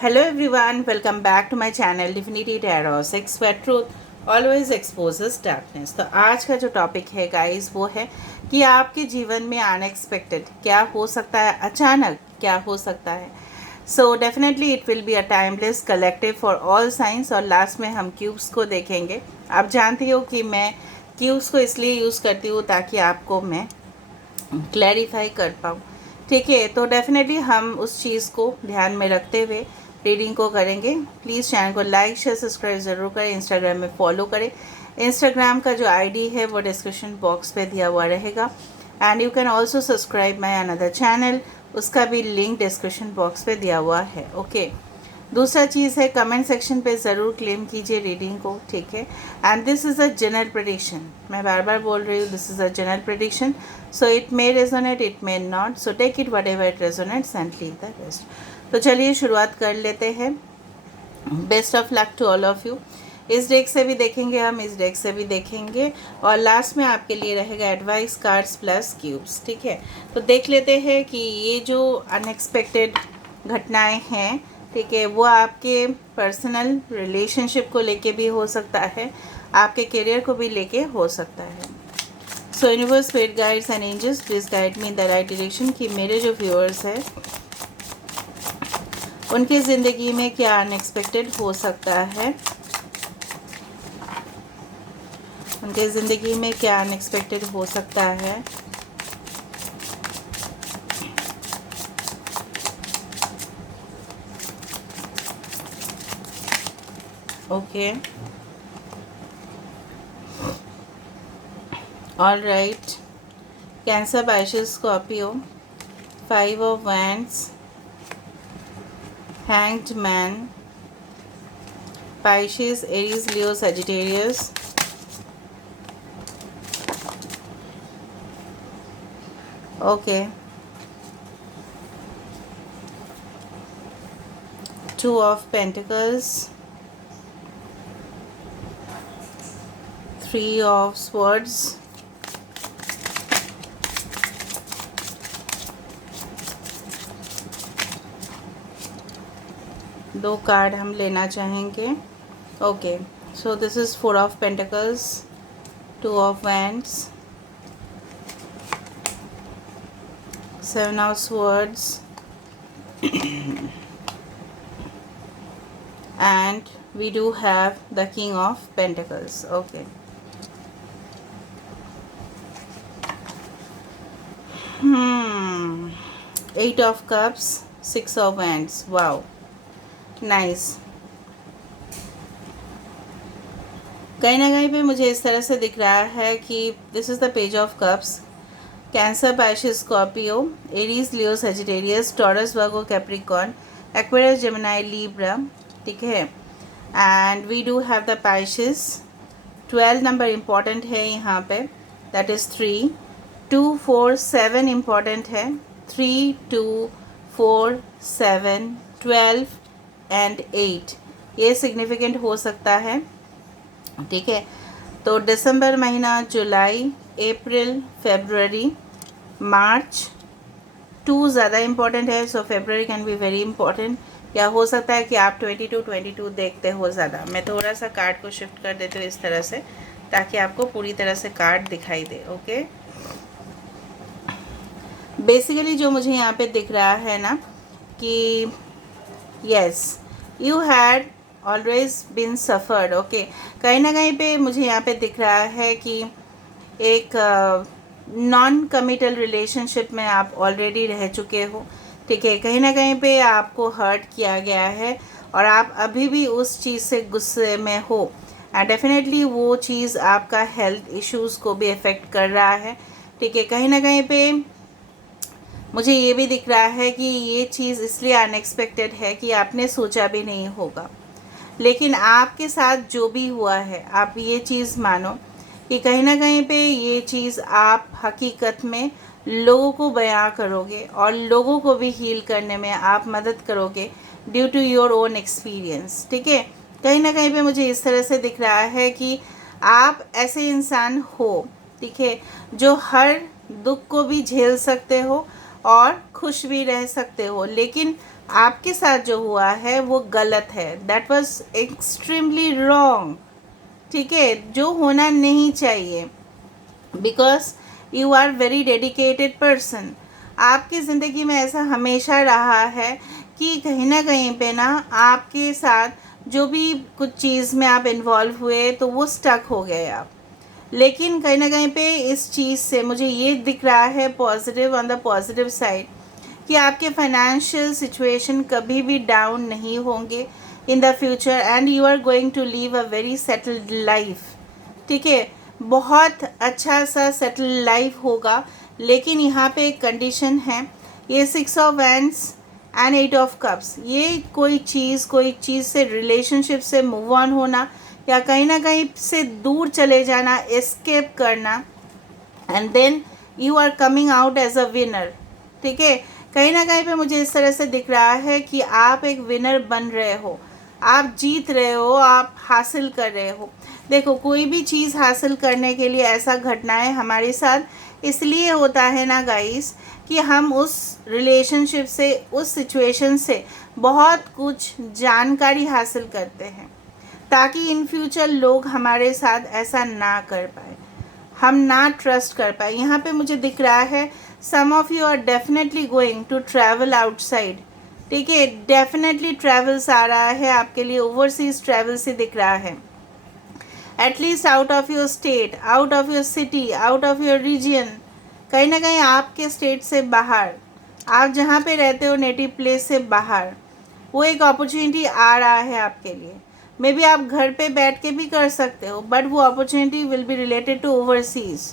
Hello everyone, welcome back to my channel Divinity Tarot 6 where truth always exposes darkness। तो आज का जो topic है गाइस वो है कि आपके जीवन में अनएक्सपेक्टेड क्या हो सकता है, अचानक क्या हो सकता है। So definitely it will be a timeless collective for all science. और लास्ट में हम क्यूब्स को देखेंगे। आप जानती हो कि मैं क्यूब्स को इसलिए यूज़ करती हूँ ताकि आपको मैं क्लैरिफाई कर पाऊँ। ठीक है, तो डेफिनेटली हम उस चीज़ को ध्यान में रखते हुए रीडिंग को करेंगे। प्लीज़ चैनल को लाइक शेयर सब्सक्राइब ज़रूर करें, इंस्टाग्राम में फॉलो करें। इंस्टाग्राम का जो आईडी है वो डिस्क्रिप्शन बॉक्स पे दिया हुआ रहेगा। And you can also subscribe my another channel, उसका भी लिंक डिस्क्रिप्शन बॉक्स पे दिया हुआ है। ओके, दूसरा चीज़ है कमेंट सेक्शन पे ज़रूर क्लेम कीजिए रीडिंग को, ठीक है। And this is a general prediction, मैं बार बार बोल रही हूँ, this is a general prediction. So it may resonate, it may not, so take it whatever it resonates and leave the rest. तो चलिए शुरुआत कर लेते हैं। Best of luck to all of you. इस डेक से भी देखेंगे हम, इस डेक से भी देखेंगे, और लास्ट में आपके लिए रहेगा एडवाइस कार्ड्स प्लस क्यूब्स, ठीक है। तो देख लेते हैं कि ये जो अनएक्सपेक्टेड घटनाएं हैं, ठीक है, वो आपके पर्सनल रिलेशनशिप को लेके भी हो सकता है, आपके करियर को भी लेके हो सकता है। So universe, spirit guides and angels, please guide me in the right direction कि मेरे जो व्यूअर्स हैं उनकी ज़िंदगी में क्या अनएक्सपेक्टेड हो सकता है, उनके ज़िंदगी में क्या अनएक्सपेक्टेड हो सकता है। Okay, all right. Cancer, Pisces, Scorpio, 5 of wands, hanged man, Pisces, Aries, Leo, Sagittarius, okay, 2 of pentacles, 3 of swords, दो कार्ड हम लेना चाहेंगे। Okay, so this is 4 of pentacles, 2 of wands, 7 of swords and we do have the King of Pentacles. Okay, 8 of Cups, 6 of Wands. Wow, nice। कहीं ना कहीं पे मुझे इस तरह से दिख रहा है कि this is the page of cups. Cancer, Pisces, Scorpio, Aries, Leo, Sagittarius, Taurus, Virgo, Capricorn, Aquarius, Gemini, Libra, ठीक है। And we do have the Pisces. 12 number important है यहाँ पे, दैट इज़ 3, 2, 4, 7 इम्पॉर्टेंट है, 3, 2, 4, 7, 12 एंड 8, ये सिग्निफिकेंट हो सकता है, ठीक है। तो दिसंबर महीना, जुलाई, अप्रैल, फरवरी, मार्च, 2 ज़्यादा इम्पॉर्टेंट है, सो फरवरी कैन बी वेरी इंपॉर्टेंट। या हो सकता है कि आप 22 देखते हो ज़्यादा। मैं थोड़ा सा कार्ड को शिफ्ट कर देती हूँ इस तरह से ताकि आपको पूरी तरह से कार्ड दिखाई दे। ओके, बेसिकली जो मुझे यहाँ पे दिख रहा है ना कि yes, you had always been suffered. Okay, कहीं ना कहीं पे मुझे यहाँ पे दिख रहा है कि एक नॉन कमिटल रिलेशनशिप में आप ऑलरेडी रह चुके हो, ठीक है। कहीं ना कहीं पे आपको हर्ट किया गया है और आप अभी भी उस चीज़ से गुस्से में हो। एंड डेफिनेटली वो चीज़ आपका हेल्थ इश्यूज़ को भी अफेक्ट कर रहा है, ठीक है। कहीं ना कहीं पे मुझे ये भी दिख रहा है कि ये चीज़ इसलिए अनएक्सपेक्टेड है कि आपने सोचा भी नहीं होगा। लेकिन आपके साथ जो भी हुआ है, आप ये चीज़ मानो कि कहीं ना कहीं पे ये चीज़ आप हकीकत में लोगों को बयां करोगे और लोगों को भी हील करने में आप मदद करोगे due to your own experience, ठीक है। कहीं ना कहीं पे मुझे इस तरह से दिख रहा है कि आप ऐसे इंसान हो, ठीक है, जो हर दुख को भी झेल सकते हो और खुश भी रह सकते हो, लेकिन आपके साथ जो हुआ है वो गलत है, दैट वाज एक्सट्रीमली रॉन्ग। ठीक है, जो होना नहीं चाहिए, because you are very dedicated person. आपकी ज़िंदगी में ऐसा हमेशा रहा है कि कहीं ना कहीं पे ना आपके साथ जो भी कुछ चीज़ में आप इन्वॉल्व हुए तो वो स्टक हो गए आप। लेकिन कहीं ना कहीं पे इस चीज़ से मुझे ये दिख रहा है positive, on the positive side, कि आपके फाइनेंशियल सिचुएशन कभी भी डाउन नहीं होंगे in the future, and you are going to live a very settled life. ठीक है, बहुत अच्छा सा सेटल्ड लाइफ होगा। लेकिन यहाँ पे एक कंडीशन है, ये 6 of wands and 8 of cups, ये कोई चीज़ से, रिलेशनशिप से मूव ऑन होना या कहीं ना कहीं से दूर चले जाना, एस्केप करना, and then you are coming out as a winner. ठीक है, कहीं ना कहीं पे मुझे इस तरह से दिख रहा है कि आप एक विनर बन रहे हो, आप जीत रहे हो, आप हासिल कर रहे हो। देखो, कोई भी चीज़ हासिल करने के लिए ऐसा घटनाएं हमारे साथ इसलिए होता है ना गाइस, कि हम उस रिलेशनशिप से, उस सिचुएशन से बहुत कुछ जानकारी हासिल करते हैं, ताकि इन फ्यूचर लोग हमारे साथ ऐसा ना कर पाए, हम ना ट्रस्ट कर पाए। यहाँ पे मुझे दिख रहा है some of you are definitely going to travel outside. ठीक है, डेफिनेटली ट्रैवल्स आ रहा है आपके लिए, ओवरसीज ट्रैवल से दिख रहा है, at least out of your state, out of your city, out of your region, कहीं ना कहीं आपके स्टेट से बाहर, आप जहाँ पे रहते हो नेटिव प्लेस से बाहर, वो एक अपॉर्चुनिटी आ रहा है आपके लिए। मे बी आप घर पे बैठ के भी कर सकते हो, बट वो opportunity will be related to overseas.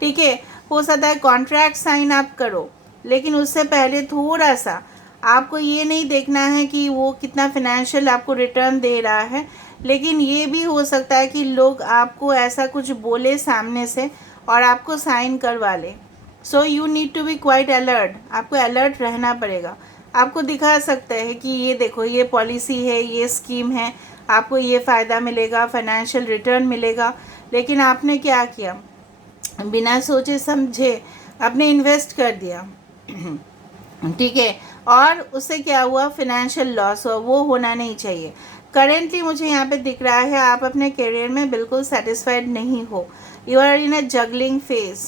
ठीक है, हो सकता है कॉन्ट्रैक्ट साइन आप करो, लेकिन उससे पहले थोड़ा सा आपको ये नहीं देखना है कि वो कितना फिनेंशियल आपको रिटर्न दे रहा है, लेकिन ये भी हो सकता है कि लोग आपको ऐसा कुछ बोले सामने से और आपको साइन करवा ले। So you need to be quite alert, आपको अलर्ट रहना पड़ेगा। आपको दिखा सकते हैं कि ये देखो, ये पॉलिसी है, ये स्कीम है, आपको ये फ़ायदा मिलेगा, फाइनेंशियल रिटर्न मिलेगा, लेकिन आपने क्या किया, बिना सोचे समझे आपने इन्वेस्ट कर दिया। ठीक है, और उससे क्या हुआ, फिनेंशियल लॉस हुआ, वो होना नहीं चाहिए। करेंटली मुझे यहाँ पे दिख रहा है आप अपने करियर में बिल्कुल सेटिस्फाइड नहीं हो, you are in a juggling phase.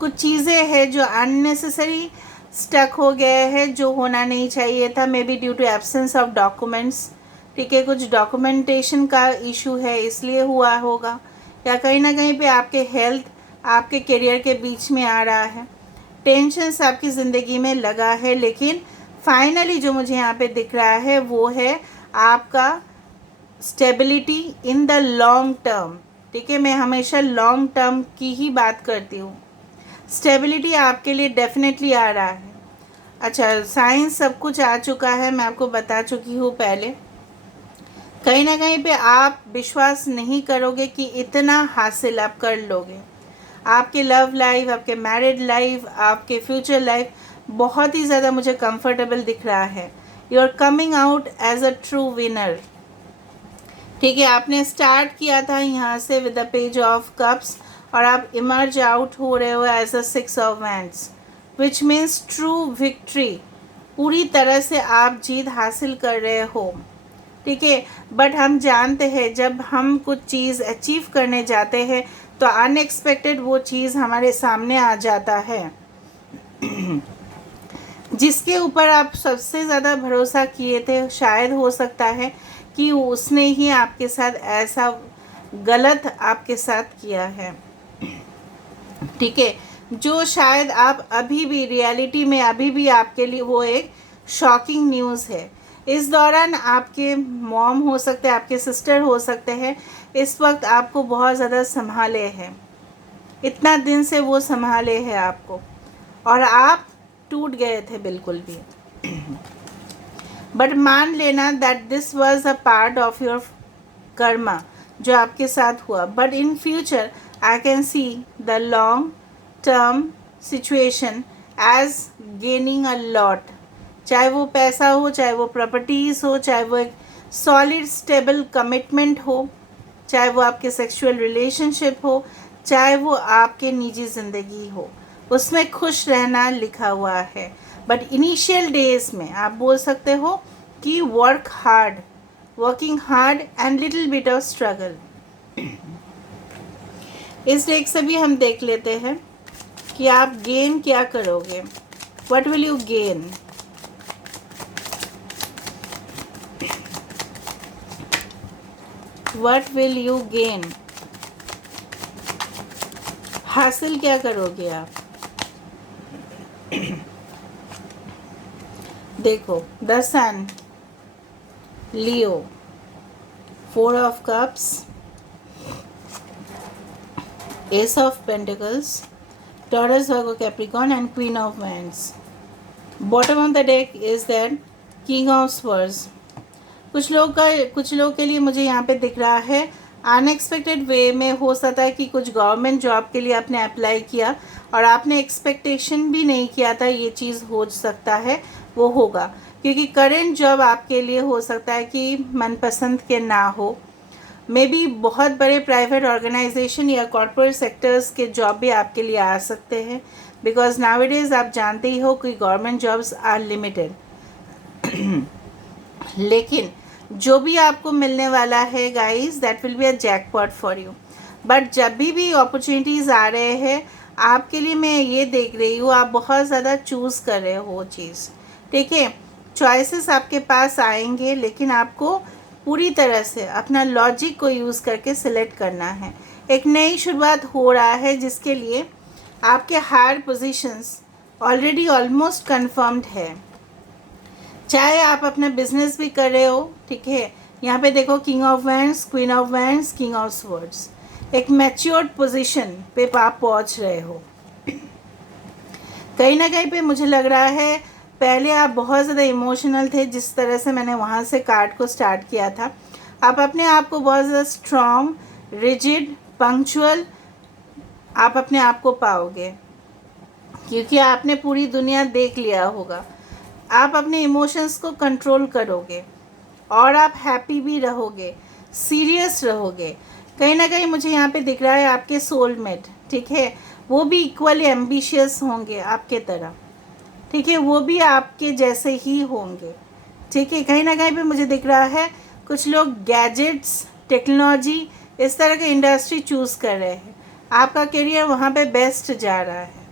कुछ चीज़ें हैं जो अननेसेसरी स्टक हो गए हैं, जो होना नहीं चाहिए था, maybe due to absence of documents. ठीक है, कुछ डॉक्यूमेंटेशन का इशू है इसलिए हुआ होगा, या कहीं ना कहीं पे आपके हेल्थ, आपके करियर के बीच में आ रहा है, टेंशन्स आपकी ज़िंदगी में लगा है। लेकिन फाइनली जो मुझे यहाँ पे दिख रहा है वो है आपका stability in the long term. ठीक है, मैं हमेशा लॉन्ग टर्म की ही बात करती हूँ। स्टेबिलिटी आपके लिए डेफिनेटली आ रहा है। अच्छा, साइंस सब कुछ आ चुका है, मैं आपको बता चुकी हूँ पहले। कहीं ना कहीं पे आप विश्वास नहीं करोगे कि इतना हासिल आप कर लोगे। आपके लव लाइफ, आपके मैरिड लाइफ, आपके फ्यूचर लाइफ बहुत ही ज़्यादा मुझे कंफर्टेबल दिख रहा है। You are coming out as a true winner. ठीक है, आपने स्टार्ट किया था यहाँ से with the page of cups, और आप इमर्ज आउट हो रहे हो as a 6 of wands, which means true victory. पूरी तरह से आप जीत हासिल कर रहे हो। ठीक है, बट हम जानते हैं जब हम कुछ चीज़ अचीव करने जाते हैं तो अनएक्सपेक्टेड वो चीज़ हमारे सामने आ जाता है। जिसके ऊपर आप सबसे ज़्यादा भरोसा किए थे, शायद हो सकता है कि उसने ही आपके साथ ऐसा गलत आपके साथ किया है। ठीक है, जो शायद आप अभी भी रियलिटी में, अभी भी आपके लिए वो एक शॉकिंग न्यूज़ है। इस दौरान आपके मॉम हो सकते हैं, आपके सिस्टर हो सकते हैं, इस वक्त आपको बहुत ज़्यादा संभाले हैं, इतना दिन से वो संभाले हैं आपको, और आप टूट गए थे बिल्कुल भी। बट मान लेना that this was a part of your karma जो आपके साथ हुआ, but in future I can see the long term situation as gaining a lot. चाहे वो पैसा हो, चाहे वो प्रॉपर्टीज़ हो, चाहे वो एक सॉलिड स्टेबल कमिटमेंट हो, चाहे वो आपके सेक्सुअल रिलेशनशिप हो, चाहे वो आपके निजी ज़िंदगी हो, उसमें खुश रहना लिखा हुआ है। बट इनिशियल डेज में आप बोल सकते हो कि working hard and little bit of struggle. इस डेक से भी हम देख लेते हैं कि आप गेन क्या करोगे, what will you gain. What will you gain, हासिल क्या करोगे आप। देखो the sun, Leo, 4 of cups, ace of pentacles, Taurus, Virgo, Capricorn and queen of wands. Bottom of the deck is that king of swords. कुछ लोग के लिए मुझे यहाँ पे दिख रहा है अनएक्सपेक्टेड वे में हो सकता है कि कुछ गवर्नमेंट जॉब के लिए आपने अप्लाई किया और आपने एक्सपेक्टेशन भी नहीं किया था ये चीज़ हो सकता है, वो होगा। क्योंकि करेंट जॉब आपके लिए हो सकता है कि मनपसंद के ना हो, मे बी बहुत बड़े प्राइवेट ऑर्गेनाइजेशन या कॉर्पोरेट सेक्टर्स के जॉब भी आपके लिए आ सकते हैं, बिकॉज नाउअडेज आप जानते ही हो कि गवर्नमेंट जॉब्स आर लिमिटेड। लेकिन जो भी आपको मिलने वाला है guys, that will be a jackpot for you. But जब भी अपॉर्चुनिटीज़ आ रहे हैं आपके लिए, मैं ये देख रही हूँ आप बहुत ज़्यादा चूज़ कर रहे हो चीज़, ठीक है। चॉइसेस आपके पास आएंगे, लेकिन आपको पूरी तरह से अपना लॉजिक को यूज़ करके सिलेक्ट करना है। एक नई शुरुआत हो रहा है जिसके लिए आपके higher positions already almost confirmed है। चाहे आप अपना बिजनेस भी कर रहे हो, ठीक है। यहाँ पे देखो king of wands, queen of wands, king of swords, एक मैच्योर्ड पोजीशन पे आप पहुँच रहे हो। कहीं ना कहीं पे मुझे लग रहा है पहले आप बहुत ज़्यादा इमोशनल थे, जिस तरह से मैंने वहाँ से कार्ड को स्टार्ट किया था। आप अपने आप को बहुत ज़्यादा स्ट्रॉन्ग, रिजिड, पंक्चुअल आप अपने आप को पाओगे, क्योंकि आपने पूरी दुनिया देख लिया होगा। आप अपने इमोशंस को कंट्रोल करोगे और आप हैप्पी भी रहोगे, सीरियस रहोगे। कहीं ना कहीं मुझे यहाँ पे दिख रहा है आपके सोलमेट, ठीक है, वो भी इक्वली एम्बिशियस होंगे आपके तरह, ठीक है, वो भी आपके जैसे ही होंगे, ठीक है। कहीं ना कहीं पे मुझे दिख रहा है कुछ लोग गैजेट्स, टेक्नोलॉजी, इस तरह के इंडस्ट्री चूज़ कर रहे हैं। आपका करियर वहाँ पे बेस्ट जा रहा है।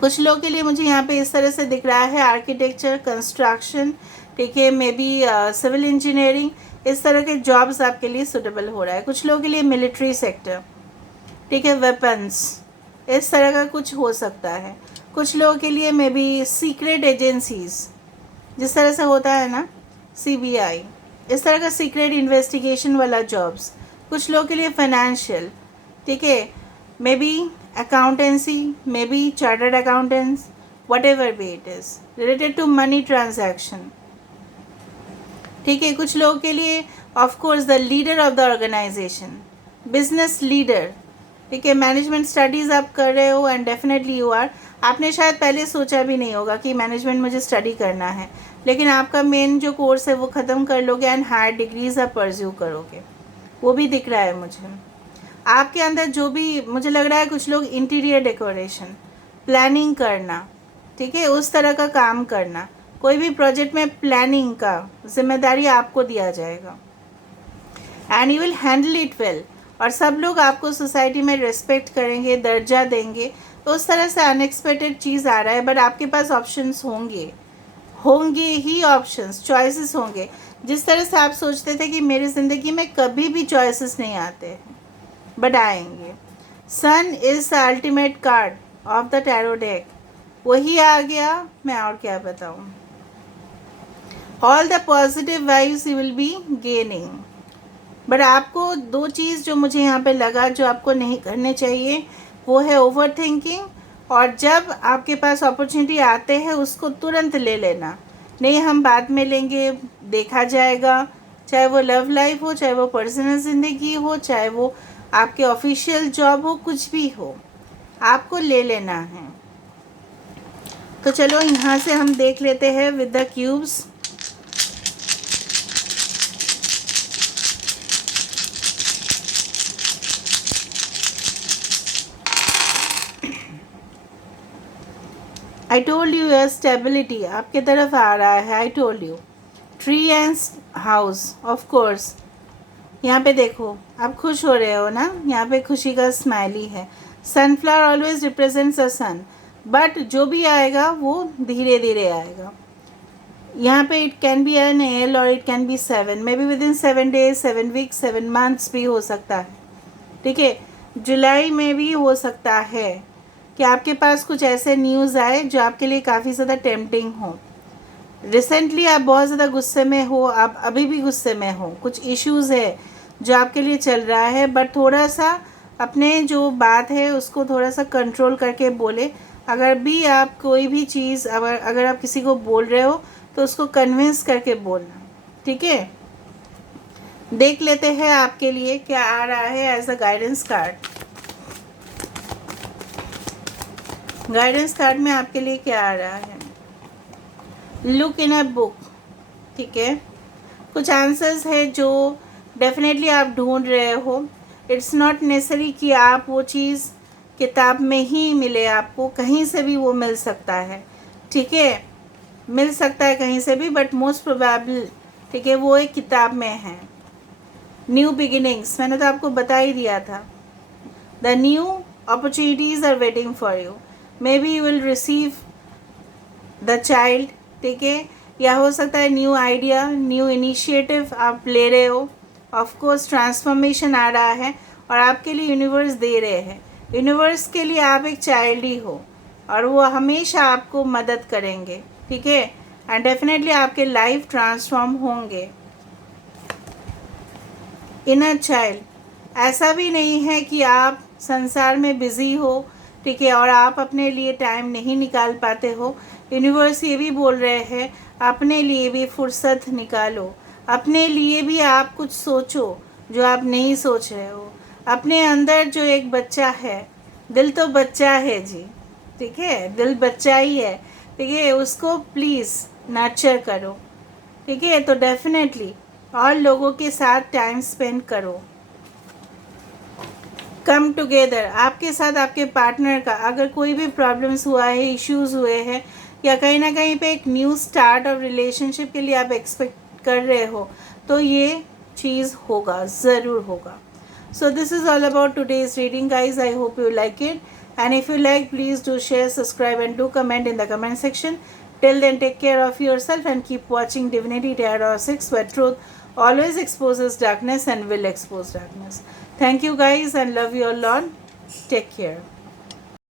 कुछ लोगों के लिए मुझे यहाँ पे इस तरह से दिख रहा है आर्किटेक्चर, कंस्ट्रक्शन, ठीक है, मे बी सिविल इंजीनियरिंग, इस तरह के जॉब्स आपके लिए सुटेबल हो रहा है। कुछ लोगों के लिए मिलिट्री सेक्टर, ठीक है, वेपन्स, इस तरह का कुछ हो सकता है। कुछ लोगों के लिए मे बी सीक्रेट एजेंसीज, जिस तरह से होता है ना CBI, इस तरह का सीक्रेट इन्वेस्टिगेशन वाला जॉब्स। कुछ लोगों के लिए फाइनेंशियल, ठीक है, may be accountancy, maybe chartered accountants, whatever be it is related to money transaction, ठीक है। कुछ लोगों के लिए of course the leader of the organization, business leader, ठीक है। मैनेजमेंट स्टडीज़ आप कर रहे हो एंड डेफिनेटली यू आर। आपने शायद पहले सोचा भी नहीं होगा कि मैनेजमेंट मुझे स्टडी करना है, लेकिन आपका मेन जो कोर्स है वो ख़त्म कर लोगे एंड हायर डिग्रीज आप परस्यू करोगे, वो भी दिख रहा है मुझे। आपके अंदर जो भी मुझे लग रहा है, कुछ लोग इंटीरियर डेकोरेशन, प्लानिंग करना, ठीक है, उस तरह का काम करना। कोई भी प्रोजेक्ट में प्लानिंग का जिम्मेदारी आपको दिया जाएगा and you will handle it well, और सब लोग आपको सोसाइटी में रिस्पेक्ट करेंगे, दर्जा देंगे। तो उस तरह से अनएक्सपेक्टेड चीज़ आ रहा है, बट आपके पास ऑप्शंस होंगे ही, ऑप्शंस, चॉइसेस होंगे। जिस तरह से आप सोचते थे कि मेरी ज़िंदगी में कभी भी चॉइसेस नहीं आते हैं, बट आएंगे। Sun is the ultimate card of the tarot deck, वही आ गया, मैं और क्या बताऊँ। All the positive vibes you will be gaining, but आपको दो चीज़ जो मुझे यहाँ पे लगा जो आपको नहीं करने चाहिए, वो है ओवर थिंकिंग, और जब आपके पास अपॉर्चुनिटी आते हैं उसको तुरंत ले लेना, नहीं हम बाद में लेंगे, देखा जाएगा। चाहे वो लव लाइफ हो, चाहे वो पर्सनल ज़िंदगी हो, चाहे वो आपके ऑफिशियल जॉब हो, कुछ भी हो, आपको ले लेना है। तो चलो यहाँ से हम देख लेते हैं with the cubes. I told you your stability आपके तरफ आ रहा है. I told you tree and house of course. यहाँ पे देखो आप खुश हो रहे हो ना, यहाँ पे खुशी का स्माइली है. Sunflower always represents a sun, but जो भी आएगा वो धीरे धीरे आएगा. यहाँ पे it can be an L और it can be 7, maybe within 7 days, 7 weeks, 7 months भी हो सकता है. ठीक है, जुलाई में भी हो सकता है कि आपके पास कुछ ऐसे न्यूज़ आए जो आपके लिए काफ़ी ज़्यादा टेम्पटिंग हो. रिसेंटली आप बहुत ज़्यादा गुस्से में हो, आप अभी भी गुस्से में हो, कुछ इश्यूज़ है जो आपके लिए चल रहा है, बट थोड़ा सा अपने जो बात है उसको थोड़ा सा कंट्रोल करके बोले. अगर भी आप कोई भी चीज़ अगर आप किसी को बोल रहे हो तो उसको कन्विंस करके बोलना. ठीक है, देख लेते हैं आपके लिए क्या आ रहा है as a guidance card. Guidance card में आपके लिए क्या आ रहा है. Look in a book. ठीक है, कुछ आंसर्स है जो डेफिनेटली आप ढूंढ रहे हो. इट्स नॉट नेसेसरी कि आप वो चीज़ किताब में ही मिले, आपको कहीं से भी वो मिल सकता है. ठीक है, मिल सकता है कहीं से भी, बट मोस्ट प्रोबेबल ठीक है वो एक किताब में है. न्यू बिगिनिंग्स मैंने तो आपको बता ही दिया था. The new opportunities are waiting for you. Maybe you will receive the child. ठीक है, या हो सकता है न्यू आइडिया, न्यू इनिशिएटिव आप ले रहे हो. ऑफ कोर्स ट्रांसफॉर्मेशन आ रहा है और आपके लिए यूनिवर्स दे रहे हैं. यूनिवर्स के लिए आप एक चाइल्ड ही हो और वो हमेशा आपको मदद करेंगे. ठीक है, एंड डेफिनेटली आपके लाइफ ट्रांसफॉर्म होंगे. इनर चाइल्ड, ऐसा भी नहीं है कि आप संसार में बिज़ी हो. ठीक है, और आप अपने लिए टाइम नहीं निकाल पाते हो. यूनिवर्स ये भी बोल रहे हैं अपने लिए भी फुर्सत निकालो. अपने लिए भी आप कुछ सोचो जो आप नहीं सोच रहे हो. अपने अंदर जो एक बच्चा है, दिल तो बच्चा है जी. ठीक है, दिल बच्चा ही है. ठीक है, उसको प्लीज़ नर्चर करो. ठीक है, तो डेफिनेटली और लोगों के साथ टाइम स्पेंड करो. कम टुगेदर, आपके साथ आपके पार्टनर का अगर कोई भी प्रॉब्लम्स हुआ है, इश्यूज़ हुए हैं, या कहीं ना कहीं पे एक न्यू स्टार्ट ऑफ रिलेशनशिप के लिए आप एक्सपेक्ट कर रहे हो, तो ये चीज़ होगा, ज़रूर होगा. So this is all about today's reading, guys. I hope you like it, and if you like, please do share, subscribe, and do comment in the comment section. Till then, take care of yourself and keep watching Divinity Tarot 6, where truth always exposes darkness and will expose darkness. Thank you, guys, and love you all. Take care.